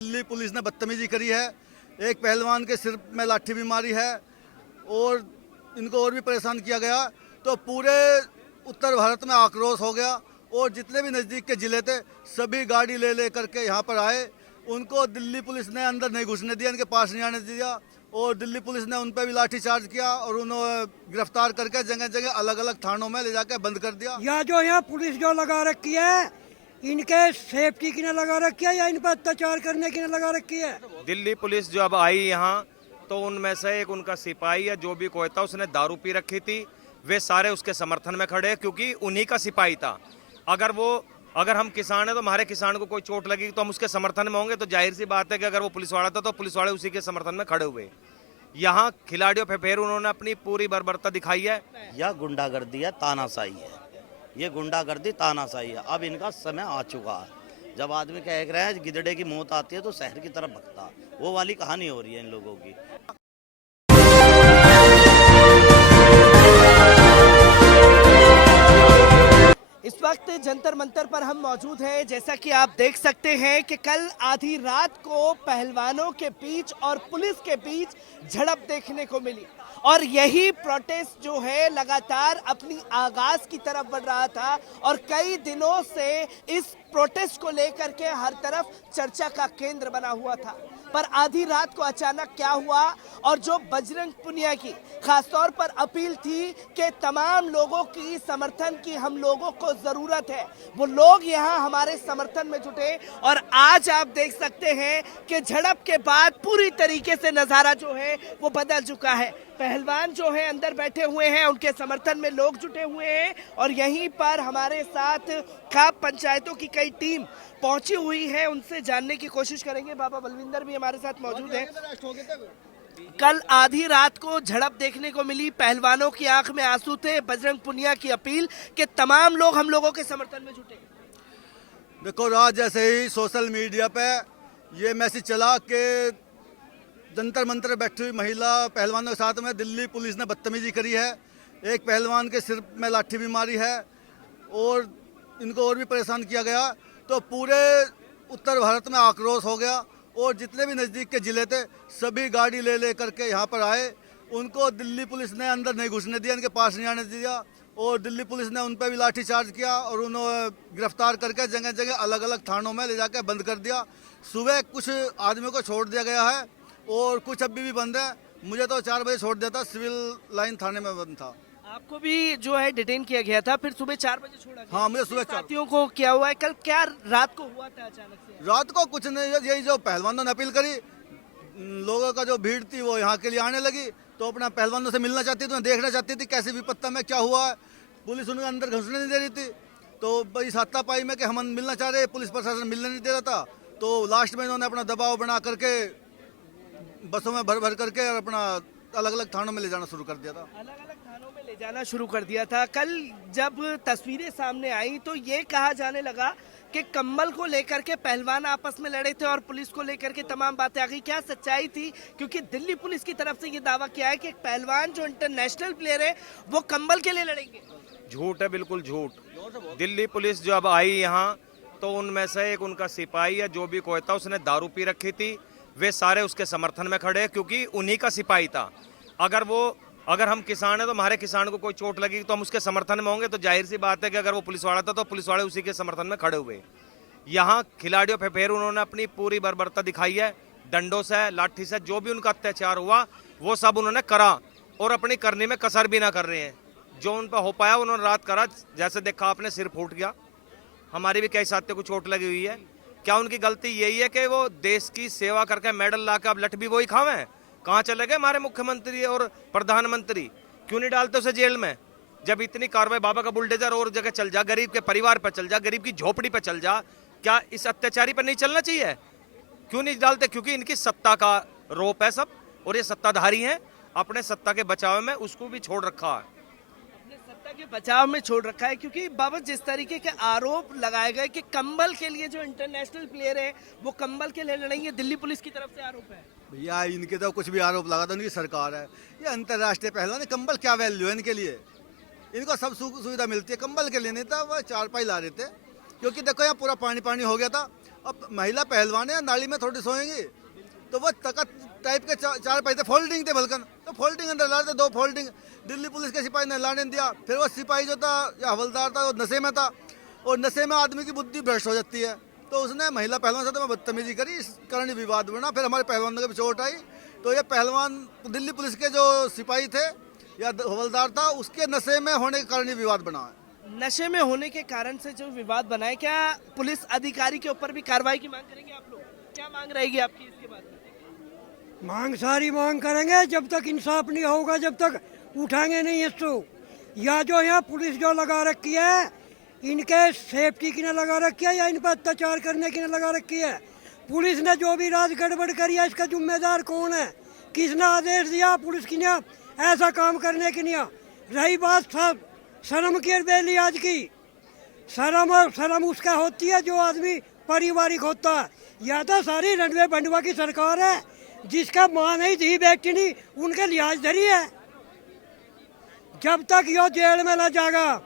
Delhi police ने बदतमीजी करी है। एक पहलवान के सिर में लाठी भी मारी है और इनको और भी परेशान किया गया। तो पूरे उत्तर भारत में आक्रोश हो गया और जितने भी नज़दीक के ज़िले थे सभी गाड़ी ले ले करके यहाँ पर आए। उनको दिल्ली पुलिस ने अंदर नहीं घुसने दिया, इनके पास नहीं आने दिया और दिल्ली पुलिस ने उन पर भी लाठी चार्ज किया और उन्हें गिरफ्तार करके जगह जगह अलग अलग थानों में ले जाकर बंद कर दिया। या जो यहाँ पुलिस जो लगा रखी है इनके सेफ्टी की न लगा रखी है या इन पर अत्याचार करने की न लगा रखी है। दिल्ली पुलिस जो अब आई यहाँ तो उनमें से एक उनका सिपाही है जो भी कोई था उसने दारू पी रखी थी, वे सारे उसके समर्थन में खड़े हैं क्योंकि उन्हीं का सिपाही था। अगर हम किसान हैं तो हमारे किसान को कोई चोट लगी तो हम उसके समर्थन में होंगे, तो जाहिर सी बात है कि अगर वो पुलिस वाला था तो पुलिस वाले उसी के समर्थन में खड़े हुए। यहाँ खिलाड़ियों पे फिर उन्होंने अपनी पूरी बर्बरता दिखाई है। यह गुंडागर्दी है, तानाशाही है, ये गुंडागर्दी तानाशाही है। अब इनका समय आ चुका है। जब आदमी कह रहे हैं गिदड़े की मौत आती है तो शहर की तरफ भगता, वो वाली कहानी हो रही है इन लोगों की। इस वक्त जंतर मंतर पर हम मौजूद हैं। जैसा कि आप देख सकते हैं कि कल आधी रात को पहलवानों के बीच और पुलिस के बीच झड़प देखने को मिली और यही प्रोटेस्ट जो है लगातार अपनी आगाज की तरफ बढ़ रहा था और कई दिनों से इस प्रोटेस्ट को लेकर के हर तरफ चर्चा का केंद्र बना हुआ था। पर आधी रात को अचानक क्या हुआ और जो बजरंग पुनिया की खासतौर पर अपील थी कि तमाम लोगों की समर्थन की हम लोगों को जरूरत है, वो लोग यहाँ हमारे समर्थन में जुटे और आज आप देख सकते हैं कि झड़प के बाद पूरी तरीके से नजारा जो है वो बदल चुका है। पहलवान जो है अंदर बैठे हुए हैं, उनके समर्थन में लोग जुटे हुए हैं और यहीं पर हमारे साथ खाप पंचायतों की कई टीम पहुंची हुई है, उनसे जानने की कोशिश करेंगे। बाबा बलविंदर भी हमारे साथ मौजूद हैं। कल आधी रात को झड़प देखने को मिली, पहलवानों की आंख में आंसू थे, बजरंग पुनिया की अपील कि तमाम लोग हम लोगों के समर्थन में जुटे। देखो, रात जैसे ही सोशल मीडिया पे ये मैसेज चला कि जंतर मंतर बैठी हुई महिला पहलवानों के साथ में दिल्ली पुलिस ने बदतमीजी करी है, एक पहलवान के सिर में लाठी भी मारी है और इनको और भी परेशान किया गया। तो पूरे उत्तर भारत में आक्रोश हो गया और जितने भी नज़दीक के ज़िले थे सभी गाड़ी ले ले करके यहाँ पर आए। उनको दिल्ली पुलिस ने अंदर नहीं घुसने दिया, इनके पास नहीं आने दिया और दिल्ली पुलिस ने उन पर भी लाठी चार्ज किया और उन्हें गिरफ्तार करके जगह जगह अलग अलग थानों में ले जाकर बंद कर दिया। सुबह कुछ आदमियों को छोड़ दिया गया है और कुछ अभी भी बंद है। मुझे तो 4 बजे छोड़ दिया था, सिविल लाइन थाने में बंद था। आपको भी जो है डिटेन किया गया था, फिर सुबह 4 बजे छोड़ा गया। हाँ, मुझे सुबह 4। साथियों को क्या हुआ है कल, क्या रात को हुआ था अचानक से? रात को कुछ नहीं, यही जो पहलवानों ने अपील करी, लोगों का जो भीड़ थी वो यहाँ के लिए आने लगी तो अपना पहलवानों से मिलना चाहती थी, देखना चाहती थी कैसे विपत्ता में क्या हुआ है। पुलिस उनके अंदर घुसने नहीं दे रही थी तो इस हाथापाई में कि हम मिलना चाह रहे, पुलिस प्रशासन मिलने नहीं दे रहा था। तो लास्ट में इन्होंने अपना दबाव बना करके बसों में भर भर करके और अपना अलग अलग थानों में ले जाना शुरू कर दिया था। अलग अलग थानों में ले जाना शुरू कर दिया था। कल जब तस्वीरें सामने आई तो ये कहा जाने लगा कि कम्बल को लेकर के पहलवान आपस में लड़े थे और पुलिस को लेकर के तमाम बातें आ गई। क्या सच्चाई थी? क्योंकि दिल्ली पुलिस की तरफ से ये दावा किया है कि एक पहलवान जो इंटरनेशनल प्लेयर है वो कम्बल के लिए लड़ेंगे। झूठ है, बिल्कुल झूठ। दिल्ली पुलिस जो अब आई यहाँ तो उनमें से एक उनका सिपाही है जो भी कोई था उसने दारू पी रखी थी, वे सारे उसके समर्थन में खड़े हैं क्योंकि उन्हीं का सिपाही था। अगर हम किसान हैं तो हमारे किसान को कोई चोट लगी तो हम उसके समर्थन में होंगे, तो जाहिर सी बात है कि अगर वो पुलिस वाला था तो पुलिस वाले उसी के समर्थन में खड़े हुए। यहाँ खिलाड़ियों पे फिर उन्होंने अपनी पूरी बर्बरता दिखाई है, डंडों से, लाठी से, जो भी उनका अत्याचार हुआ वो सब उन्होंने करा और अपनी करने में कसर भी ना कर रहे हैं। जो उन पर हो पाया उन्होंने रात करा। जैसे देखा आपने, सिर फूट गया, हमारी भी कई साथियों को चोट लगी हुई है। क्या उनकी गलती यही है कि वो देश की सेवा करके मेडल ला के अब लठ भी वही खावे? कहाँ चले गए हमारे मुख्यमंत्री और प्रधानमंत्री? क्यों नहीं डालते उसे जेल में? जब इतनी कार्रवाई, बाबा का बुलडोजर और जगह चल जा, गरीब के परिवार पर चल जा, गरीब की झोपड़ी पर चल जा, क्या इस अत्याचारी पर नहीं चलना चाहिए? क्यों नहीं डालते? क्योंकि इनकी सत्ता का रोप है सब और ये सत्ताधारी हैं, अपने सत्ता के बचाव में उसको भी छोड़ रखा है, के बचाव में छोड़ रखा है। क्योंकि बाबा जिस तरीके के आरोप लगाए गए कि कंबल के लिए जो इंटरनेशनल प्लेयर है वो कंबल के लिए लड़ेंगे, दिल्ली पुलिस की तरफ से आरोप है। भैया इनके तो कुछ भी आरोप लगा था, उनकी सरकार है, ये अंतर्राष्ट्रीय पहलवान है, कंबल क्या वैल्यू है इनके लिए? इनको सब सुविधा मिलती है, कंबल के लिए नहीं था। वह 4 पाई ला रहे थे क्योंकि देखो यहाँ पूरा पानी पानी हो गया था अब महिला पहलवान है, नाली में थोड़ी सोएंगी, तो वो तकत टाइप के चार पैसे फोल्डिंग थे बलकन, तो फोल्डिंग अंदर ला रहे थे, 2 फोल्डिंग। दिल्ली पुलिस के सिपाही ने लाने दिया। फिर वो सिपाही जो था या हवलदार था वो नशे में था, और नशे में आदमी की बुद्धि भ्रष्ट हो जाती है, तो उसने महिला पहलवान से तो बदतमीजी करी, इस कारण विवाद बना। फिर हमारे पहलवानों को भी चोट आई, तो ये पहलवान दिल्ली पुलिस के जो सिपाही थे या हवलदार था उसके नशे में होने के कारण ये विवाद बना है। नशे में होने के कारण से जो विवाद बना है, क्या पुलिस अधिकारी के ऊपर भी कार्रवाई की मांग करेंगे आप लोग? क्या मांग रहेगी आपकी इसके बाद? मांग सारी मांग करेंगे, जब तक इंसाफ नहीं होगा जब तक उठाएंगे नहीं इसको। या जो यहाँ पुलिस जो लगा रखी है, इनके सेफ्टी की न लगा रखी है या इन पर अत्याचार करने की न लगा रखी है। पुलिस ने जो भी राज गड़बड़ करी है, इसका जिम्मेदार कौन है? किसने आदेश दिया पुलिस की ने ऐसा काम करने की? नहीं रही बात सब शर्म की बेली आज की, शर्म उसका होती है जो आदमी पारिवारिक होता है। या तो सारी रणवे बंडवा की सरकार है, जिसका माँ नहीं धी बेटी नहीं उनके लिहाज धरी है। जब तक यो जेल में न जाएगा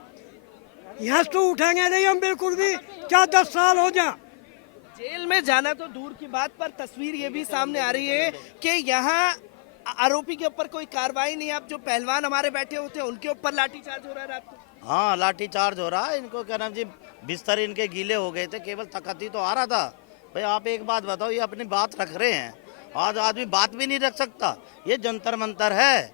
यहाँ तो उठेंगे नहीं हम बिल्कुल भी, चाहे 10 साल हो जा। जेल में जाना तो दूर की बात, पर तस्वीर ये भी सामने आ रही है कि यहाँ आरोपी के ऊपर कोई कार्रवाई नहीं। आप जो पहलवान हमारे बैठे होते हैं उनके ऊपर लाठीचार्ज हो रहा है रात को। हाँ, लाठी चार्ज हो रहा है। इनको क्या नाम जी, बिस्तर इनके गीले हो गए थे, केवल तकती तो आ रहा था। भाई आप एक बात बताओ, ये अपनी बात रख रहे हैं, आज आदमी बात भी नहीं रख सकता। ये जंतर मंतर है।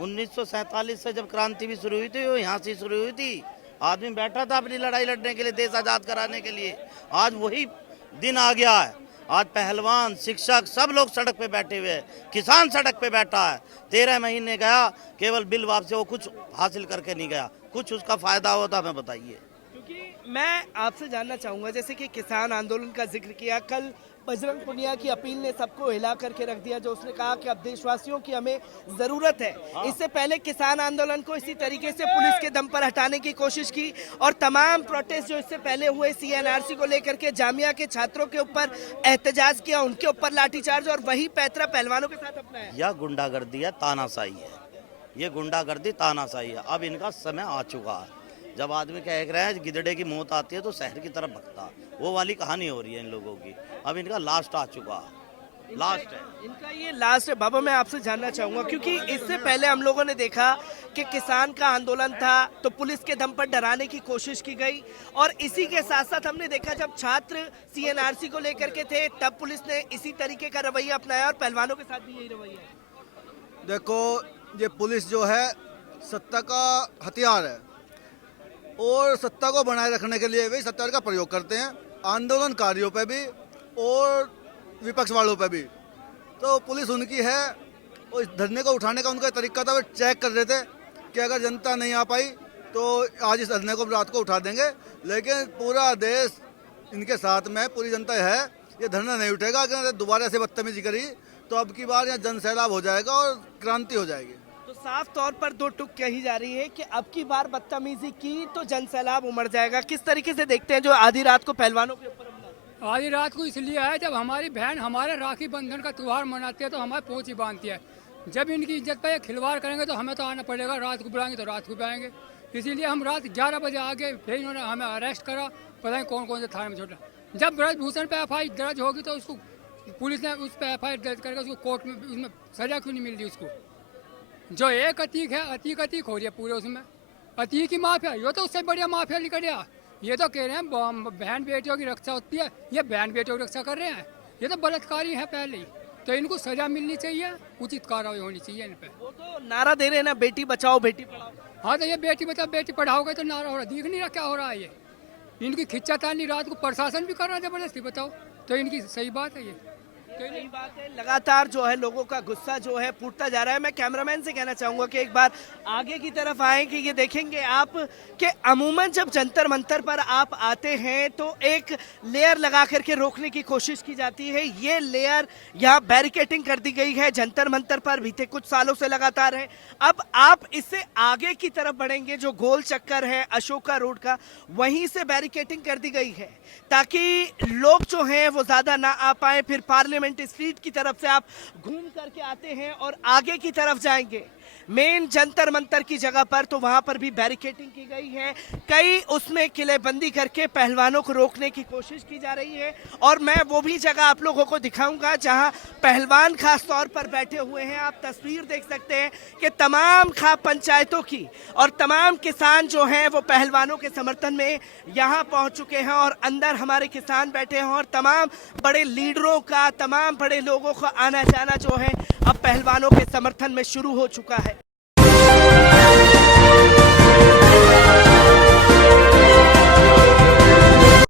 1947 से जब क्रांति भी शुरू हुई थी, वो यहाँ से शुरू हुई थी। आदमी बैठा था अपनी लड़ाई लड़ने के लिए, देश आजाद कराने के लिए। आज वही दिन आ गया है। आज पहलवान, शिक्षक, सब लोग सड़क पे बैठे हुए हैं। किसान सड़क पे बैठा है। 13 महीने गया, केवल बिल वापसी, वो कुछ हासिल करके नहीं गया। कुछ उसका फायदा होता हमें बताइए। क्योंकि मैं आपसे जानना चाहूंगा, जैसे कि किसान आंदोलन का जिक्र किया, कल बजरंग पुनिया की अपील ने सबको हिला करके रख दिया, जो उसने कहा कि अब देशवासियों की हमें जरूरत है। इससे पहले किसान आंदोलन को इसी तरीके से पुलिस के दम पर हटाने की कोशिश की, और तमाम प्रोटेस्ट जो इससे पहले हुए CNRC को लेकर के जामिया के छात्रों के ऊपर एहतजाज किया, उनके ऊपर लाठीचार्ज, और वही पैतरा पहलवानों के साथ अपनाया। यह गुंडागर्दी है, तानाशाही है। ये गुंडागर्दी तानाशाही है। अब इनका समय आ चुका है। जब आदमी कह रहे हैं गिदड़े की मौत आती है तो शहर की तरफ भगता, वो वाली कहानी हो रही है इन लोगों की। अब इनका लास्ट आ चुका है, लास्ट है इनका, ये लास्ट है। बाबा मैं आपसे जानना चाहूंगा, क्योंकि इससे पहले हम लोगों ने देखा कि किसान का आंदोलन था तो पुलिस के दम पर डराने की कोशिश की गई, और इसी के साथ साथ हमने देखा जब छात्र CNRC को लेकर के थे तब पुलिस ने इसी तरीके का रवैया अपनाया, और पहलवानों के साथ भी यही रवैया है। देखो, ये पुलिस जो है सत्ता का हथियार है, और सत्ता को बनाए रखने के लिए भी सत्ता का प्रयोग करते हैं, आंदोलनकारियों पे भी और विपक्ष वालों पे भी। तो पुलिस उनकी है, और इस धरने को उठाने का उनका तरीका था, वो चेक कर रहे थे कि अगर जनता नहीं आ पाई तो आज इस धरने को रात को उठा देंगे, लेकिन पूरा देश इनके साथ में, पूरी जनता है, ये धरना नहीं उठेगा। अगर दोबारा से बदतमीजी करी तो अब की बार यहाँ जन सैलाब हो जाएगा और क्रांति हो जाएगी। तो साफ तौर पर 2 टुक कही जा रही है कि अब की बार बदतमीजी की तो जन सैलाब उमड़ जाएगा। किस तरीके से देखते हैं जो आधी रात को पहलवानों के ऊपर हमला? आधी रात को इसलिए है जब हमारी बहन हमारे राखी बंधन का त्यौहार मनाती है तो हमारे पोंछी बांधती है। जब इनकी इज्जत पे खिलवाड़ करेंगे तो हमें तो आना पड़ेगा, रात को बुलाएंगे तो रात को बुलाएंगे। इसीलिए हम रात 11 बजे आगे, फिर इन्होंने हमें अरेस्ट करा, पता नहीं कौन कौन से थाने में छोड़ा। जब ब्रजभूषण पे FIR दर्ज होगी तो उसको पुलिस ने उस पर FIR दर्ज करके उसको कोर्ट में, उसमें सजा क्यों नहीं मिल रही उसको? जो एक अतीक है, अतीक हो रही है पूरे उसमें। अतीक ही माफिया, ये तो उससे बढ़िया माफिया निकल गया। ये तो कह रहे हैं बहन बेटियों की रक्षा होती है, ये बहन बेटियों की रक्षा कर रहे हैं। ये तो बलात्कारी है पहले ही, तो इनको सजा मिलनी चाहिए, उचित कार्रवाई होनी चाहिए इन पे। वो तो नारा दे रहे हैं ना, बेटी बचाओ बेटी पढ़ाओ। हाँ, तो ये बेटी बचाओ बेटी पढ़ाओगे तो नारा हो रहा, दिख नहीं रहा क्या हो रहा है। ये इनकी खिंचातानी रात को प्रशासन भी कर रहा है जबरदस्ती, बताओ तो इनकी सही बात है ये? सही बात है। लगातार जो है लोगों का गुस्सा जो है फूटता जा रहा है। मैं कैमरामैन से कहना चाहूंगा कि एक बार आगे की तरफ आए कि ये देखेंगे आप कि अमूमन जब जंतर मंतर पर आप आते हैं तो एक लेयर लगा करके रोकने की कोशिश की जाती है। ये लेयर यहाँ बैरिकेटिंग कर दी गई है जंतर मंतर पर, बीते कुछ सालों से लगातार है। अब आप इससे आगे की तरफ बढ़ेंगे, जो गोल चक्कर है अशोका रोड का, वहीं से बैरिकेटिंग कर दी गई है ताकि लोग जो हैं वो ज्यादा ना आ पाए। फिर पार्लियामेंट पार्लियामेंट स्ट्रीट की तरफ से आप घूम करके आते हैं और आगे की तरफ जाएंगे मेन जंतर मंतर की जगह पर, तो वहां पर भी बैरिकेडिंग की गई है। कई उसमें किलेबंदी करके पहलवानों को रोकने की कोशिश की जा रही है। और मैं वो भी जगह आप लोगों को दिखाऊंगा जहां पहलवान खास तौर पर बैठे हुए हैं। आप तस्वीर देख सकते हैं कि तमाम खाप पंचायतों की और तमाम किसान जो हैं वो पहलवानों के समर्थन में यहाँ पहुंच चुके हैं और अंदर हमारे किसान बैठे हैं और तमाम बड़े लीडरों का, तमाम बड़े लोगों का आना जाना जो है अब पहलवानों के समर्थन में शुरू हो चुका है।